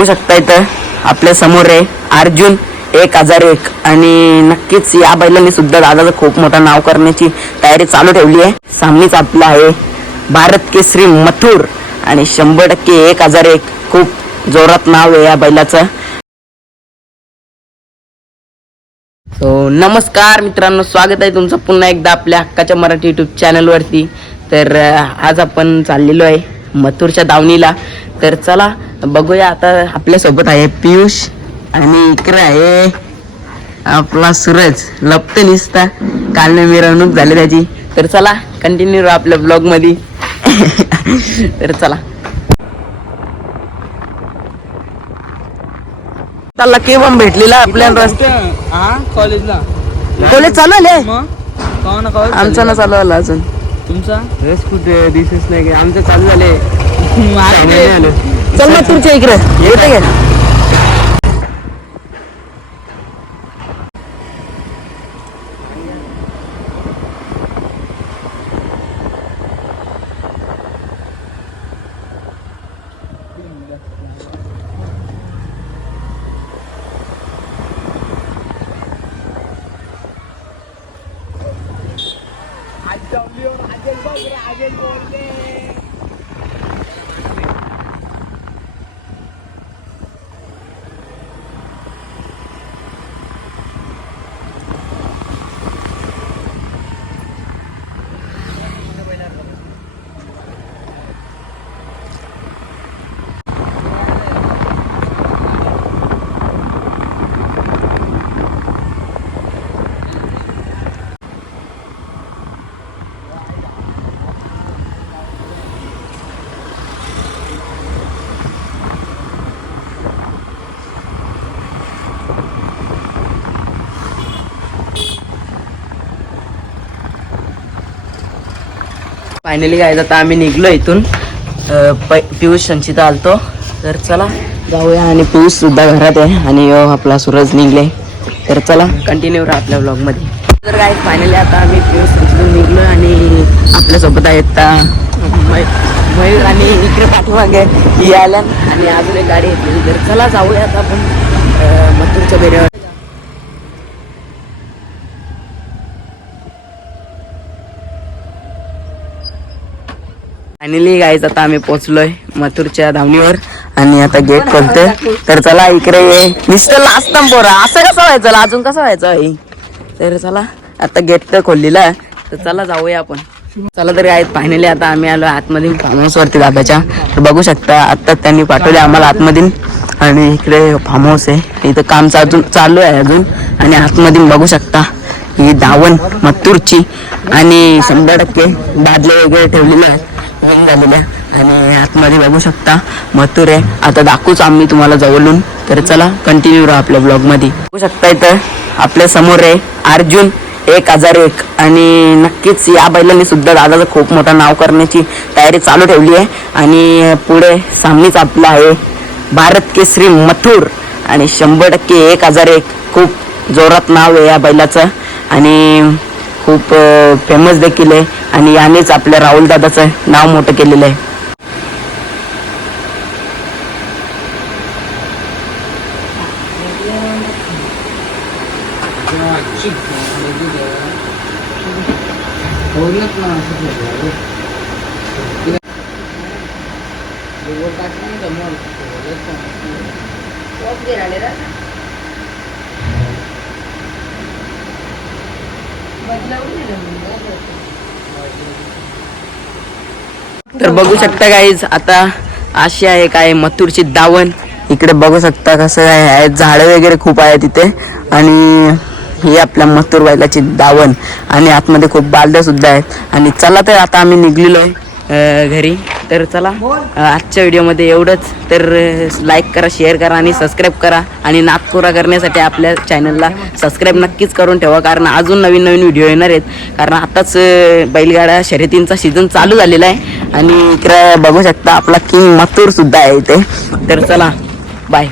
बघू शकता इथं आपल्यासमोर आहे अर्जुन एक हजार एक. आणि नक्कीच या बैलांनी सुद्धा दादाचं खूप मोठं नाव करण्याची तयारी चालू ठेवली आहे. सामनीच आपला आहे भारत केसरी मथुर. आणि शंभर टक्के एक हजार एक. खूप जोरात नाव आहे या बैलाचं. सो नमस्कार मित्रांनो स्वागत आहे तुमचं पुन्हा एकदा आपल्या हक्काच्या मराठी युट्यूब चॅनलवरती तर आज आपण चाललेलो आहे मथुरच्या दावणीला. तर चला बघूया आता आपल्यासोबत आहे पियुष आणि इकडे आहे आपला सूरज. लपते निसता. काल मिरवणूक झाली त्याची. तर चला कंटिन्यू आपल्या ब्लॉगमध्ये तर चला. त्याला केव्हा भेटलेला आपल्या रस्ते हा? कॉलेजला. कॉलेज चालू आले आमचा ना चालू आला अजून. तुमचा? रस कुठे? दिसत नाही. आमचं चालू झाले 썰맛 തുറിച്ചയക്കണേ ഏട്ടങ്ങ I'll tell you, I'll tell you, I'll tell you. Finally काय आता आम्ही निघलो इथून. पियुष संचिता आलतो. तर चला जाऊया आणि पियुष सुद्धा घरात आहे आणि यो आपला सूरज निघले. तर चला कंटिन्यू राहा आपल्या ब्लॉगमध्ये. तर काय फायनली आता आम्ही पियुष संचितून निघलो आणि आपल्यासोबत आहेत आता मयूर आणि इकडे पाठीमागे ही आल्या आणि अजून एक गाडी येतली तर चला जाऊया आता आपण मथुरच्या बेऱ्यावर फायनली गाईज आता आम्ही पोहोचलोय मथुरच्या धावणीवर. आणि आता गेट खोलतोय. तर चला इकडे ये. मिस्टर लास्ट पोरा असं कसं व्हायचं? अजून कसं व्हायचं आहे तर चला आता गेट तर खोललेला आहे. तर चला जाऊया आपण. चला तरी आहेत. फायनली आता आम्ही आलो आतमधील फार्म हाऊस वरती दादाच्या तर बघू शकता आता त्यांनी पाठवले आम्हाला आतमधील. आणि इकडे फार्म हाऊस आहे. इथं काम अजून चालू आहे अजून. आणि आतमध्ये बघू शकता ही धावण मत्तूरची आणि शंभर टक्के बादले वगैरे ठेवलेले आहेत. होऊन झालेल्या आणि आतमध्ये बघू शकता मथुर आहे. आता दाखवूच आम्ही तुम्हाला जवळून. तर चला कंटिन्यू राहा आपल्या ब्लॉगमध्ये बघू शकता इथं आपल्यासमोर आहे अर्जुन एक हजार एक. आणि नक्कीच या बैलांनी सुद्धा दादाचं खूप मोठं नाव करण्याची तयारी चालू ठेवली आहे. आणि पुढे सामनेच आपला आहे भारत केसरी मथुर. आणि शंभर टक्के एक हजार एक. खूप जोरात नाव आहे या बैलाचं. आणि खूप फेमस देखील आहे आणि यानेच आपल्या राहुल दादाचं नाव मोठं केलेलं आहे. तर बघू शकता गाईज आता अशी आहे काय मथुरची दावण. इकडे बघू शकता कसं आहे. झाडं वगैरे खूप आहे तिथे. आणि ही आपल्या मथुर बैलाची दावण. आणि आतमध्ये खूप बालद्या सुद्धा आहेत. आणि चला तर आता आम्ही निघलेलो आहे घरी. तर चला आजच्या व्हिडिओमध्ये एवढंच. तर लाईक करा शेअर करा आणि सबस्क्राईब करा. आणि नागपुरा करण्यासाठी आपल्या चॅनलला सबस्क्राईब नक्कीच करून ठेवा कारण अजून नवीन नवीन व्हिडिओ येणार आहेत. कारण आत्ताच बैलगाड्या बैलगाडा शर्यतींचा सीझन चालू झालेला आहे. आणि इकडं बघू शकता आपला किंग मथुरसुद्धा आहे इथे. तर चला बाय